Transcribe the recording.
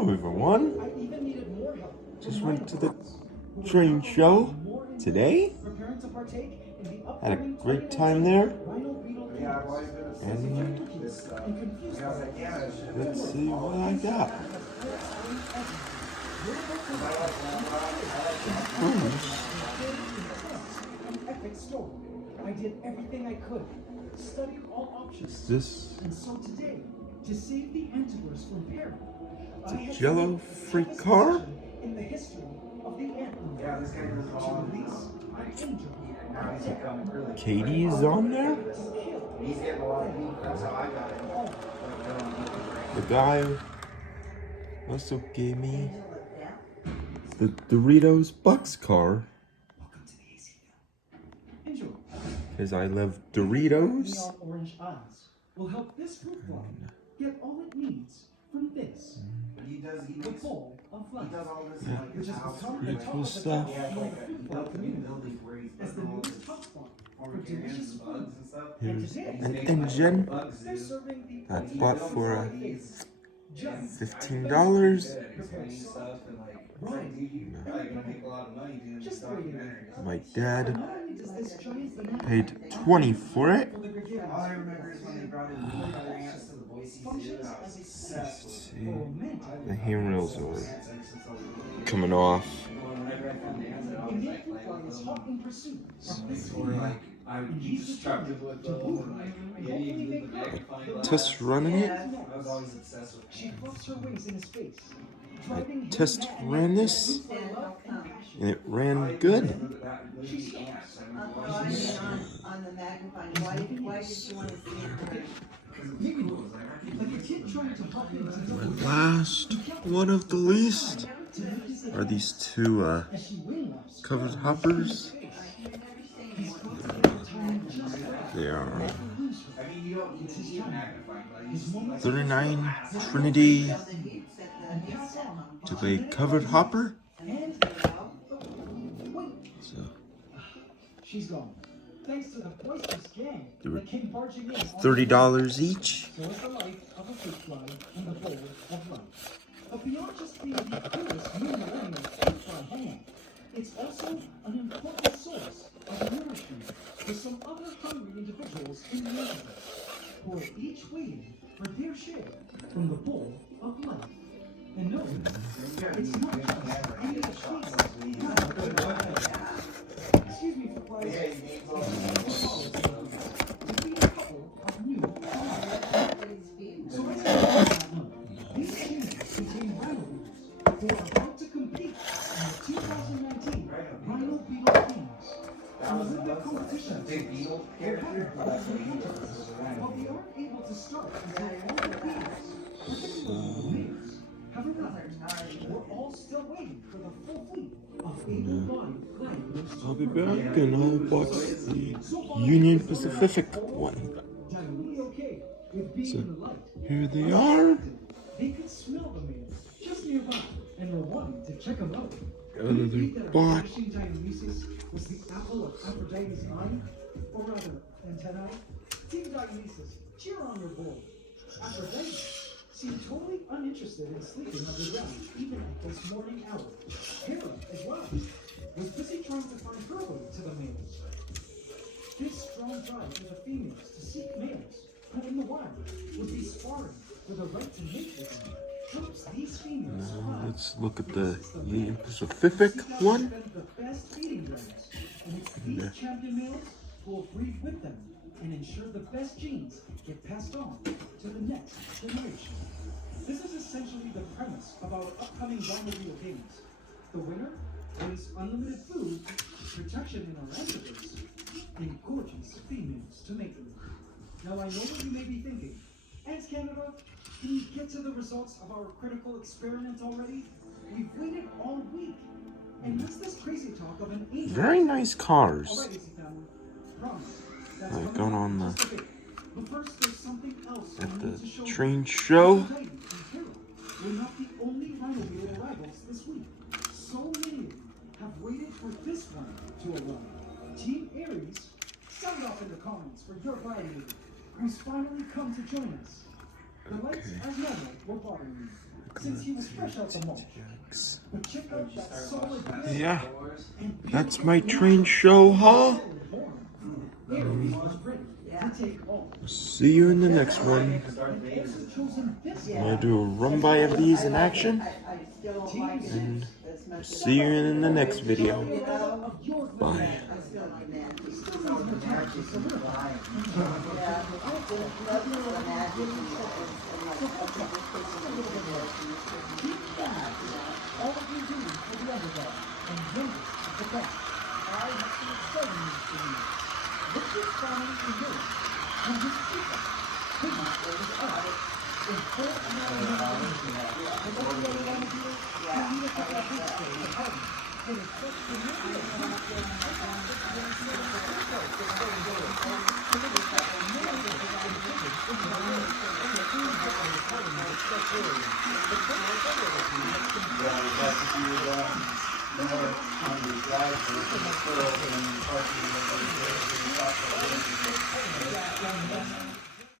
Hello everyone. Just went to the train show today. Had a great time there. And let's see what I got. I did everything I could, studied all options. This and so today, to save the Antiverse from peril, I had Jello free car. In the history of the Ant-Man. Yeah, this guy does all to release Angel. Katie's on there. He's getting a lot of people. That's how I got it. The guy also gave me the Doritos Bucks car. Because I love Doritos. Orange eyes will help this fruit fly get all it needs from this. He does bowl of life. He does all this Which is pretty cool stuff. As the newest hotspot for delicious food. Here's an engine I bought for $15. My dad paid $20 for it. Let's see. The handrails are coming off. Test running it. I test ran this, and it ran good. My last one of the least are these two covered hoppers. They are 39 Trinity to a covered hopper. So they were $30 each. But beyond just being the coolest new millennial fruit fly hand, it's also an important source of nourishment for some other hungry individuals in the universe, who are each waiting for their share from the bowl of life. And no, it's not just any of the excuse me for playing. They are about to compete in the 2019 Rhino Beetle Games. And the Olympic competition while we aren't able to start until all the beetles, particularly the males, have arrived. We're all still waiting for the full fleet of able-bodied gladiators. I'll be back and I'll box the Union Pacific one. So here they are. They could smell the males just nearby and were wanting to check them out. Another box. Dionysus was the apple of Aphrodite's eye, or rather, antennae. Team Dionysus, cheer on your bowl. Aphrodite seemed totally uninterested in sleeping underground, even at this morning hour. Hera, as well, was busy trying to find her way to the males. This strong drive for the females to seek males, who in the wild would be sparring for the right to mate with them. Let's look at the Union Pacific one. These champion males will breed with them and ensure the best genes get passed on to the next generation. This is essentially the premise of our upcoming Rhino Beetle Games. The winner wins unlimited food, protection in our Antiverse, and gorgeous females to mate with. Now I know what you may be thinking. Ants Canada, can you get to the results of our critical experiment already? We've waited all week. And what's this crazy talk of an angel? Very nice cars. All right, AC family. Promise. That's Like going on the but first, there's something else at I need to the show train you. show. Titan and Hera were not the only Rhino Beetle arrivals this week. So many have waited for this one to arrive. Team Aries, sound off in the comments for your gladiator who's finally come to join us. The lights, as normal, were bothering me. since he was fresh out the mulch. But check out that solid Yeah, that's my train show, huh? Aries was ready to take all. See you in the next one. Also chosen this I'm gonna do a run by of these in action, and see you in the next video. of your Bye. all of you do for the underdog and members of the best. I have some exciting news for you. Look what's coming to you. And this people, Piggy is up in full amount of money. And what do you want to do? You need to get that big thing to party. And it's such a new More on the drive, and the